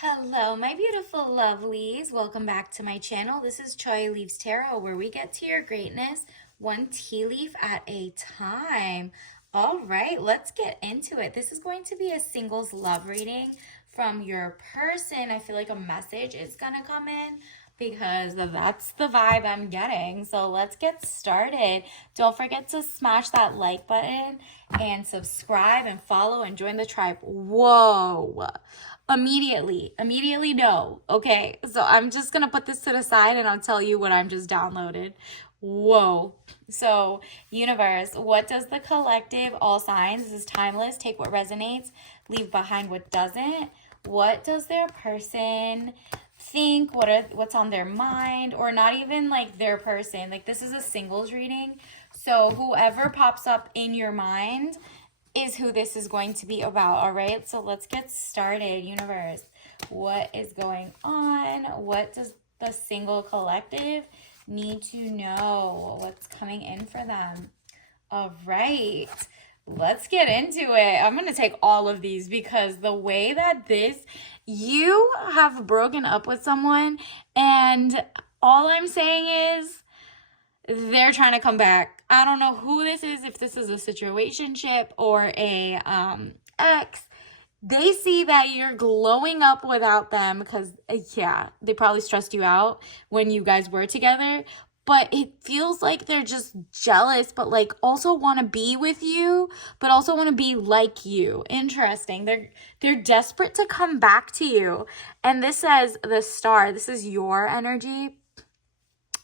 Hello, my beautiful lovelies. Welcome back to my channel. This is Choi Leaves Tarot, where we get to your greatness one tea leaf at a time. All right, let's get into it. This is going to be a singles love reading from your person. I feel like a message is going to come in because that's the vibe I'm getting. So let's get started. Don't forget to smash that like button and subscribe and follow and join the tribe. Whoa. Immediately no. Okay, so I'm just gonna put this to the side and I'll tell you what I'm just downloaded. Whoa. So, universe, what does the collective, all signs, this is timeless, take what resonates, leave behind what doesn't. What does their person think? What's on their mind? Or not even like their person. Like, this is a singles reading. So whoever pops up in your mind is who this is going to be about. All right, so let's get started. Universe, what is going on? What does the single collective need to know? What's coming in for them? All right, let's get into it. I'm going to take all of these because the way that you have broken up with someone, and all I'm saying is they're trying to come back. I don't know who this is, if this is a situationship or a ex. They see that you're glowing up without them because, yeah, they probably stressed you out when you guys were together. But it feels like they're just jealous, but like also want to be with you, but also want to be like you. Interesting. They're desperate to come back to you. And this says the star. This is your energy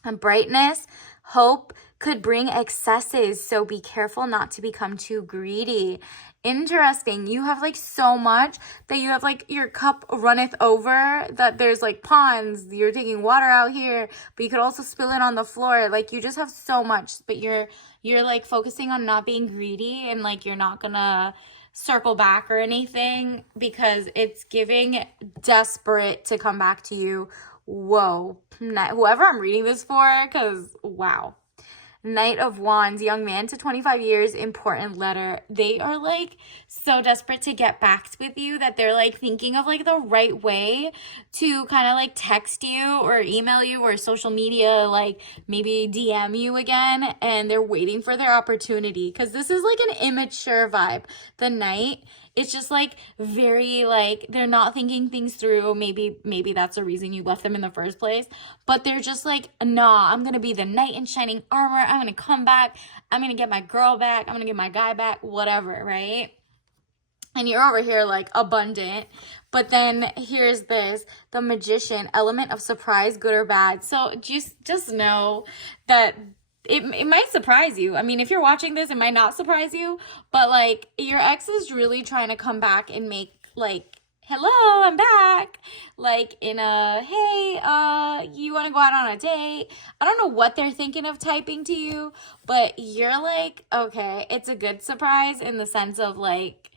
and brightness. Hope could bring excesses, so be careful not to become too greedy. Interesting. You have like so much that you have like your cup runneth over, that there's like ponds, you're taking water out here, but you could also spill it on the floor. Like you just have so much, but you're like focusing on not being greedy, and like you're not gonna circle back or anything because it's giving desperate to come back to you. Whoa. Whoever I'm reading this for, because wow. Knight of Wands, young man to 25 years, important letter. They are like so desperate to get back with you that they're like thinking of like the right way to kind of like text you or email you or social media, like maybe DM you again, and they're waiting for their opportunity because this is like an immature vibe. The Knight, it's just like very like they're not thinking things through. Maybe that's the reason you left them in the first place, but they're just like, nah, I'm gonna be the knight in shining armor. I'm gonna come back. I'm gonna get my girl back. I'm gonna get my guy back, whatever, right? And you're over here like abundant. But then here's this, the Magician, element of surprise, good or bad. So just know that it might surprise you. I mean, if you're watching this, it might not surprise you, but like your ex is really trying to come back and make like, hello, I'm back. Like in a, hey, you want to go out on a date? I don't know what they're thinking of typing to you, but you're like, okay, it's a good surprise in the sense of like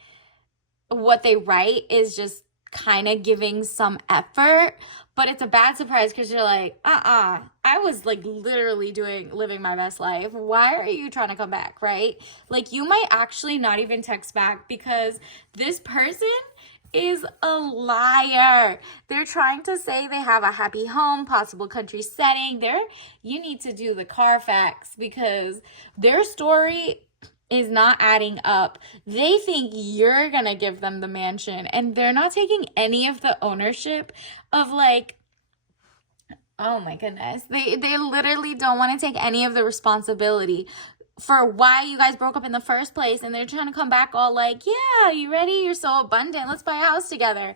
what they write is just kind of giving some effort, but it's a bad surprise because you're like, I was like literally living my best life. Why are you trying to come back, right? Like you might actually not even text back because this person is a liar. They're trying to say they have a happy home, possible country setting. You need to do the Carfax because their story is not adding up. They think you're gonna give them the mansion, and they're not taking any of the ownership of like, oh my goodness. They literally don't want to take any of the responsibility for why you guys broke up in the first place, and they're trying to come back all like, yeah, you ready? You're so abundant. Let's buy a house together.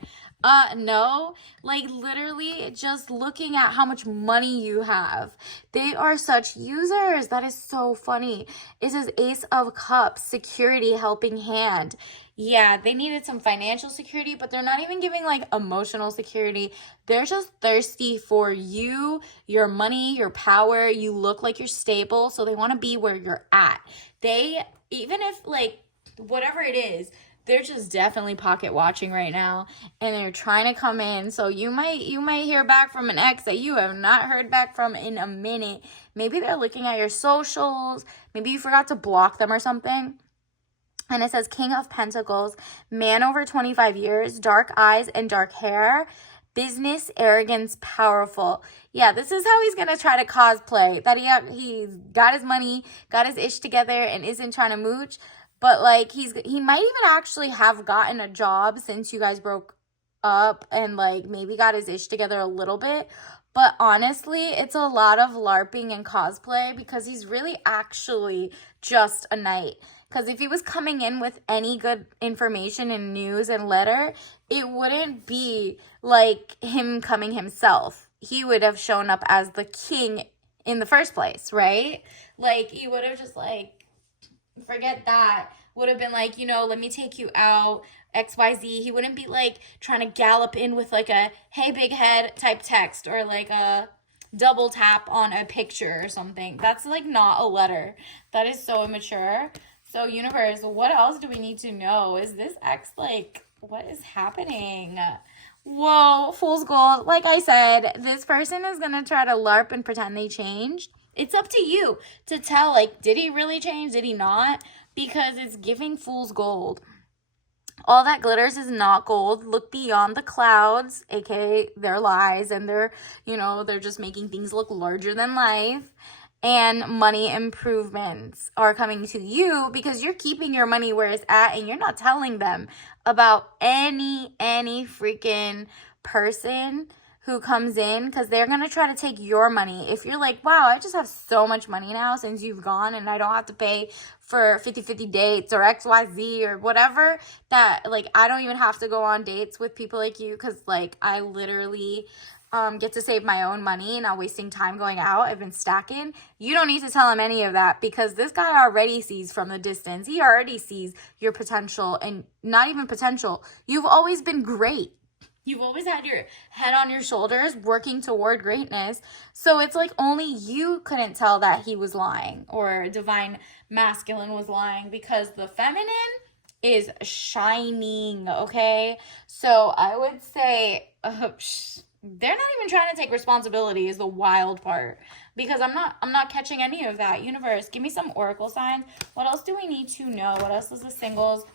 No, like literally just looking at how much money you have. They are such users. That is so funny. It says Ace of Cups, security, helping hand. Yeah, they needed some financial security, but they're not even giving like emotional security. They're just thirsty for you, your money, your power. You look like you're stable, so they want to be where you're at. Even if like whatever it is, they're just definitely pocket watching right now, and they're trying to come in. So you might hear back from an ex that you have not heard back from in a minute. Maybe they're looking at your socials. Maybe you forgot to block them or something. And it says King of Pentacles, man over 25 years, dark eyes and dark hair, business, arrogance, powerful. Yeah, this is how he's going to try to cosplay. That he got his money, got his ish together, and isn't trying to mooch. But, like, he might even actually have gotten a job since you guys broke up and, like, maybe got his ish together a little bit. But honestly, it's a lot of LARPing and cosplay because he's really actually just a knight. Because if he was coming in with any good information and news and letter, it wouldn't be like him coming himself. He would have shown up as the king in the first place, right? Like, he would have just, like, forget that. Would have been like, let me take you out, XYZ. He wouldn't be, like, trying to gallop in with, like, a, hey, big head type text or, like, a double tap on a picture or something. That's, like, not a letter. That is so immature. So, universe, what else do we need to know? Is this ex, like, what is happening? Whoa, fool's gold. Like I said, this person is going to try to LARP and pretend they changed. It's up to you to tell, like, did he really change? Did he not? Because it's giving fool's gold. All that glitters is not gold. Look beyond the clouds, aka their lies, and they're just making things look larger than life. And money improvements are coming to you because you're keeping your money where it's at and you're not telling them about any freaking person who comes in, because they're going to try to take your money. If you're like, wow, I just have so much money now since you've gone and I don't have to pay for 50-50 dates or XYZ or whatever, that, like, I don't even have to go on dates with people like you because, like, I literally get to save my own money and not wasting time going out. I've been stacking. You don't need to tell him any of that because this guy already sees from the distance. He already sees your potential, and not even potential. You've always been great. You've always had your head on your shoulders working toward greatness. So it's like only you couldn't tell that he was lying or divine masculine was lying, because the feminine is shining, okay? So I would say they're not even trying to take responsibility is the wild part, because I'm not catching any of that. Universe, give me some oracle signs. What else do we need to know? What else does the singles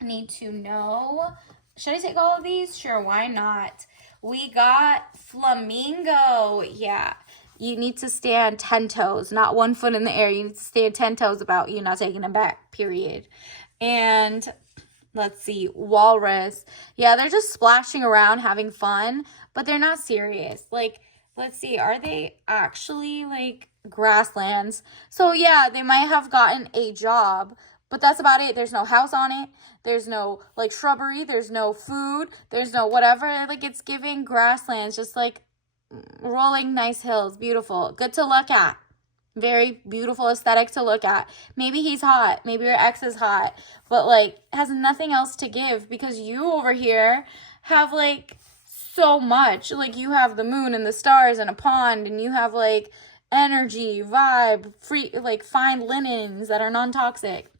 need to know? Should I take all of these? Sure, why not? We got flamingo. Yeah. You need to stand 10 toes, not 1 foot in the air. You need to stand 10 toes about you not taking them back, period. And let's see, walrus. Yeah, they're just splashing around, having fun, but they're not serious. Like, let's see, are they actually, like, grasslands? So, yeah, they might have gotten a job, but that's about it. There's no house on it. There's no, like, shrubbery. There's no food. There's no whatever. Like, it's giving grasslands, just, like, rolling nice hills. Beautiful. Good to look at. Very beautiful aesthetic to look at. Maybe he's hot. Maybe your ex is hot. But, like, has nothing else to give, because you over here have, like, so much. Like, you have the moon and the stars and a pond, and you have, like, energy, vibe, free, like, fine linens that are non-toxic.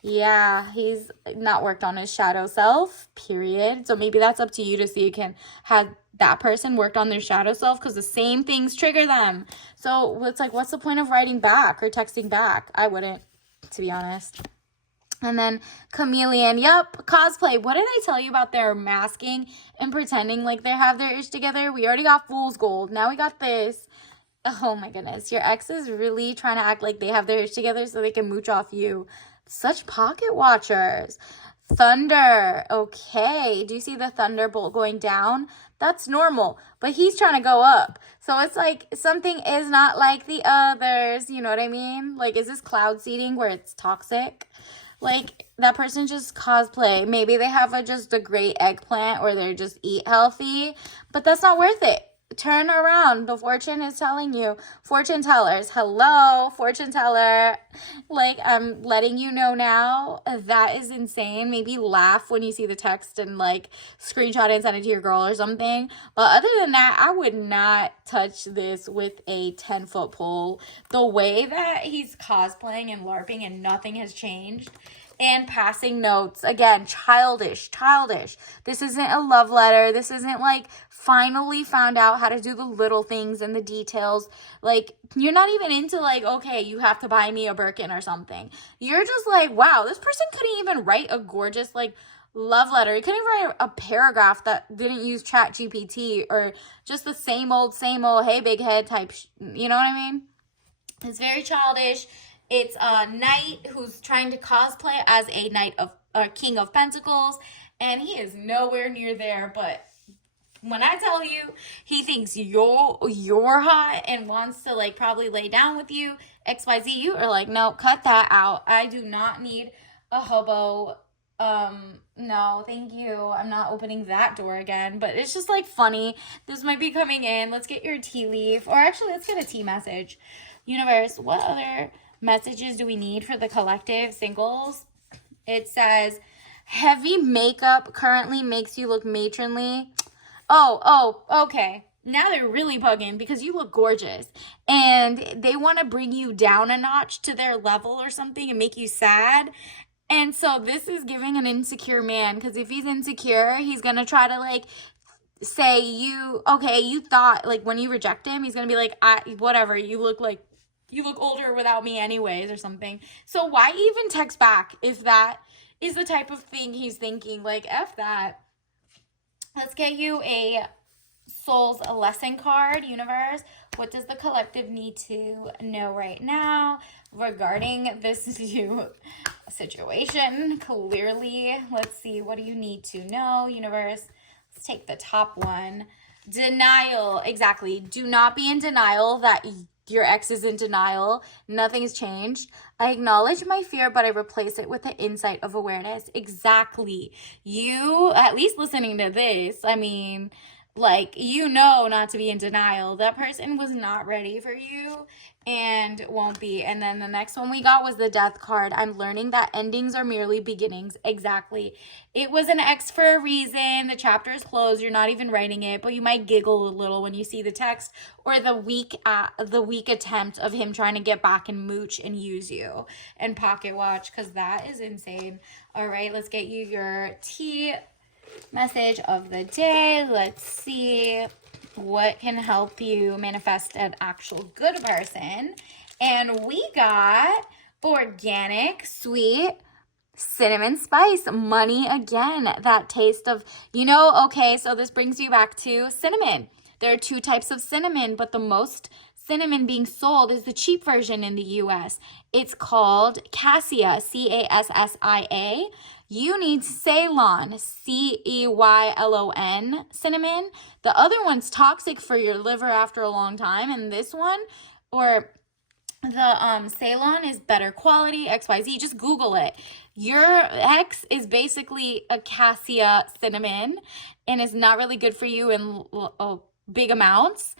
Yeah, he's not worked on his shadow self, period. So maybe that's up to you to see, has that person worked on their shadow self, because the same things trigger them. So it's like, what's the point of writing back or texting back? I wouldn't, to be honest. And then chameleon, yep, cosplay. What did I tell you about their masking and pretending like they have their ish together? We already got fool's gold. Now we got this. Oh my goodness. Your ex is really trying to act like they have their ish together so they can mooch off you. Such pocket watchers. Thunder. Okay. Do you see the thunderbolt going down? That's normal. But he's trying to go up. So it's like something is not like the others. You know what I mean? Like, is this cloud seeding where it's toxic? Like, that person just cosplay. Maybe they have just a great eggplant, or they just eat healthy. But that's not worth it. Turn around. The fortune is telling you. Fortune tellers. Hello, fortune teller. Like, I'm letting you know now. That is insane. Maybe laugh when you see the text and, like, screenshot it and send it to your girl or something. But other than that, I would not touch this with a 10-foot pole. The way that he's cosplaying and LARPing and nothing has changed. And passing notes. Again, childish. This isn't a love letter. This isn't, like, finally found out how to do the little things and the details. Like, you're not even into like, okay, you have to buy me a Birkin or something. You're just like, wow, this person couldn't even write a gorgeous like love letter. He couldn't write a paragraph that didn't use Chat GPT or just the same old, hey, big head type, you know what I mean? It's very childish. It's a knight who's trying to cosplay as a knight of king of pentacles, and he is nowhere near there. But when I tell you, he thinks you're hot and wants to like probably lay down with you, XYZ, you are like, no, cut that out. I do not need a hobo. No, thank you. I'm not opening that door again. But it's just like funny. This might be coming in. Let's get your tea leaf. Or actually, let's get a tea message. Universe, what other messages do we need for the collective singles? It says, heavy makeup currently makes you look matronly. Oh, okay. Now they're really bugging because you look gorgeous. And they want to bring you down a notch to their level or something and make you sad. And so this is giving an insecure man, because if he's insecure, he's going to try to like say you thought like when you reject him, he's going to be like, whatever, you look older without me anyways or something. So why even text back if that is the type of thing he's thinking? Like, F that. Let's get you a soul's lesson card, universe. What does the collective need to know right now regarding this new situation? Clearly, let's see. What do you need to know, universe? Let's take the top one. Denial. Exactly. Do not be in denial that your ex is in denial. Nothing's changed. I acknowledge my fear, but I replace it with the insight of awareness. Exactly. You, at least listening to this, I mean, like, you know not to be in denial. That person was not ready for you and won't be. And then the next one we got was the death card. I'm learning that endings are merely beginnings. Exactly. It was an X for a reason. The chapter is closed. You're not even writing it, but you might giggle a little when you see the text or the weak attempt of him trying to get back and mooch and use you and pocket watch, because that is insane. All right, let's get you your tea message of the day. Let's see what can help you manifest an actual good person. And we got organic, sweet cinnamon spice money again. That taste of, okay, so this brings you back to cinnamon. There are two types of cinnamon, but the most cinnamon being sold is the cheap version in the US. It's called Cassia, Cassia. You need Ceylon, Ceylon cinnamon. The other one's toxic for your liver after a long time, and this one, or the Ceylon, is better quality, XYZ. Just Google it. Your ex is basically a Cassia cinnamon and is not really good for you in big amounts.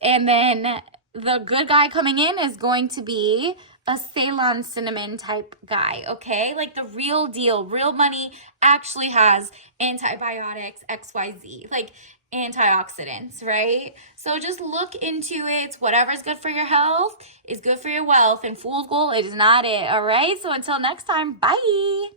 And then the good guy coming in is going to be a Ceylon cinnamon type guy, okay? Like the real deal, real money actually has antibiotics, XYZ, like antioxidants, right? So just look into it. Whatever's good for your health is good for your wealth, and fool's gold, it is not it, all right? So until next time, bye.